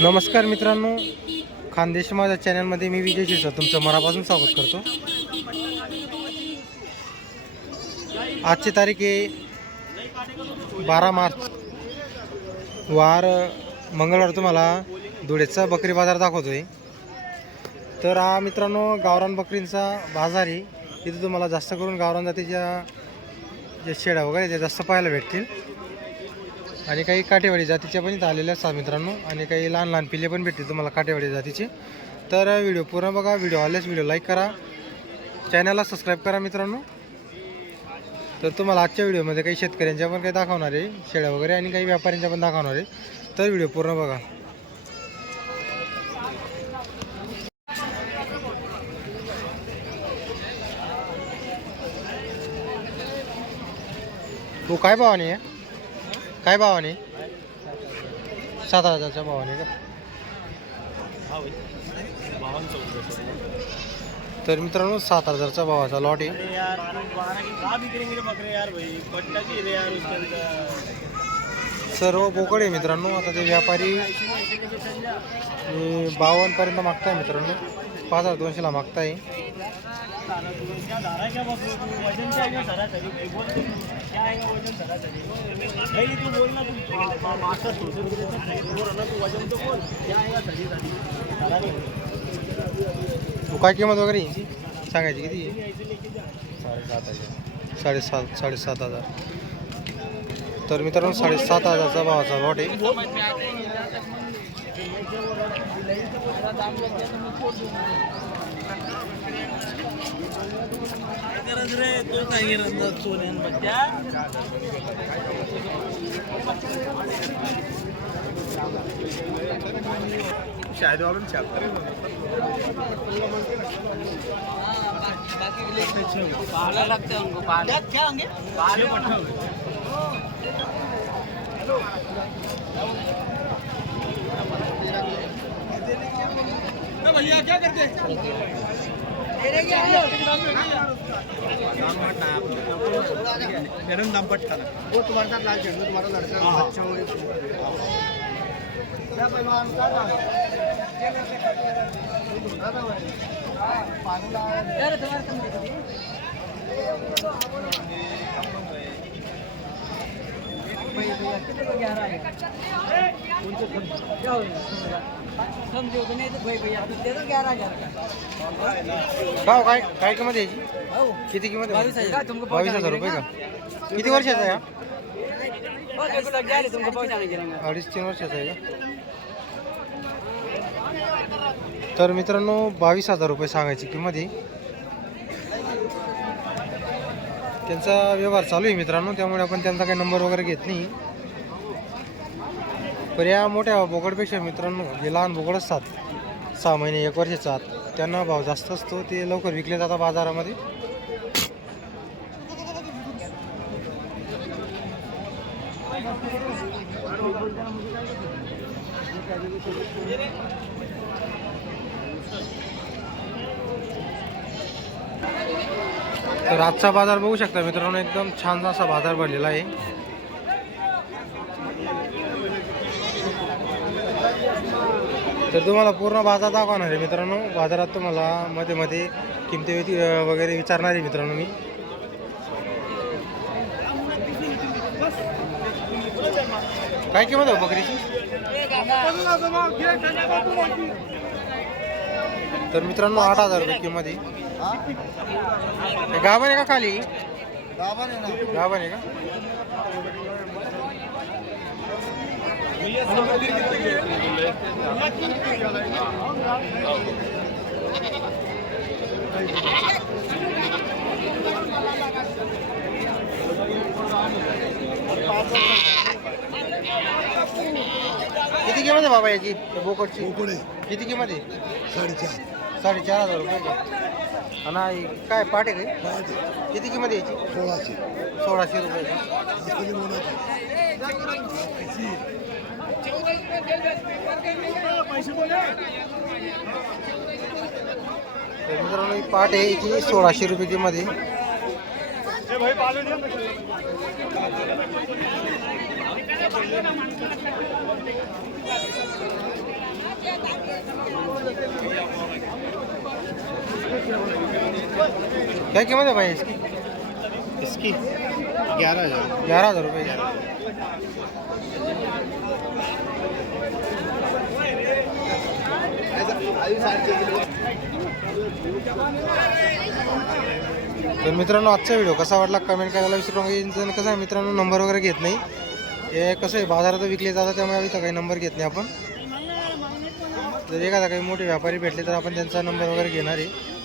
नमस्कार मित्रांनो खानदेश माझ्या चॅनलमध्ये मी विजय शिरसा तुमचं मनापासून स्वागत करतो. आजची तारीख आहे बारा मार्च. वार मंगळवार तुम्हाला धुळेचा बकरी बाजार दाखवतोय. तर हा मित्रांनो गावरान बकरींचा बाजार आहे. इथे तुम्हाला जास्त करून गावरान जातीच्या जे शेळ्या वगैरे ते जास्त पाहायला भेटतील. आणि काही काटेवाडी जातीच्या पण इथं आलेल्या असतात मित्रांनो. आणि काही लहान लहान पिल्ले पण भेटतील तुम्हाला काटेवाडी जातीचे. तर व्हिडिओ पूर्ण बघा व्हिडिओ आल्यास व्हिडिओ लाईक करा. चॅनलला सबस्क्राईब करा मित्रांनो. तर तुम्हाला आजच्या व्हिडिओमध्ये काही शेतकऱ्यांच्या पण काही दाखवणार आहे शेळ्या वगैरे आणि काही व्यापाऱ्यांच्या पण दाखवणार आहे. तर व्हिडिओ पूर्ण बघा. हो काय भावाने आहे काय भावाने? सात हजारच्या भावाने का? तर मित्रांनो सात हजारचा भावाचा लॉट आहे. सर्व बोकड आहे मित्रांनो. आता ते व्यापारी बावन्नपर्यंत मागताय मित्रांनो. पाच हजार दोनशेला मागताय. साला तू वजन सरासरी बोल तू बोल ना तू मागचा सोशल मीडियाचा तू वजन तो बोल सरासरी तू काय किंमत वगैरे सांगायची किती? साडेसात हजार साडेसात साडेसात हजार. तर मित्रांनो साडेसात हजारचा भावाचा लॉट आहे. गरज रे तो काही गरज सोन्यान बच्चा शायद वालों ने चैप्टर पाला लगता है उनको पाला क्या होंगे पाले पट्टा भैया क्या करते गरम दाम पट्टा वो तुम्हारे साथ लाल झंडू तुम्हारा लड़का अच्छा हो। भाव काय काय किंमत आहे याची? किती किंमत आहे? बावीस हजार. रुपये का? किती वर्षाचा आहे हा? अडीच तीन वर्षाचा आहे का? तर मित्रांनो बावीस हजार रुपये सांगायची किंमत आहे. त्यांचा व्यवहार चालू आहे मित्रांनो त्यामुळे आपण त्यांचा काही नंबर वगैरे घेत नाही. पण या मोठ्या बोकडपेक्षा मित्रांनो जे लहान बोकड असतात सहा महिने एक वर्षाचा आत त्यांना भाव जास्त असतो ते लवकर विकले जातात बाजारामध्ये. तर आजचा बाजार बघू शकता मित्रांनो एकदम छान असा बाजार भरलेला आहे. तर तुम्हाला पूर्ण बाजार दाखवणार आहे मित्रांनो. बाजारात तुम्हाला मध्ये मध्ये किमती वगैरे विचारणार आहे मित्रांनो मी. काय किंमत आहे बकरीची? तर मित्रांनो आठ हजार रुपये किंमत आहे. गाभण आहे का खाली? गाभण आहे का? किती किंमत आहे बाबा याची? बोकडची किती किंमत आहे? साडेचार. साडेचार हजार रुपये का? आणि काय पाटे काय किती किंमत आहे याची? सोळाशे. सोळाशे रुपये मित्रांनो पाठ आहे याची सोळाशे रुपये मध्ये. क्या कीमत है भाई इसकी? इसकी ग्यारह हज़ार। ग्यारह हज़ार रुपये तर मित्रांनो आजचा व्हिडिओ कसा वाटला कमेंट करायला विसरू नका. कसं आहे मित्रांनो नंबर वगैरे घेत नाही. हे कसं आहे बाजारात विकले जातात त्यामुळे इथं काही नंबर घेत नाही आपण. जर एखादा काही मोठे व्यापारी भेटले तर आपण त्यांचा नंबर वगैरे घेणार आहे.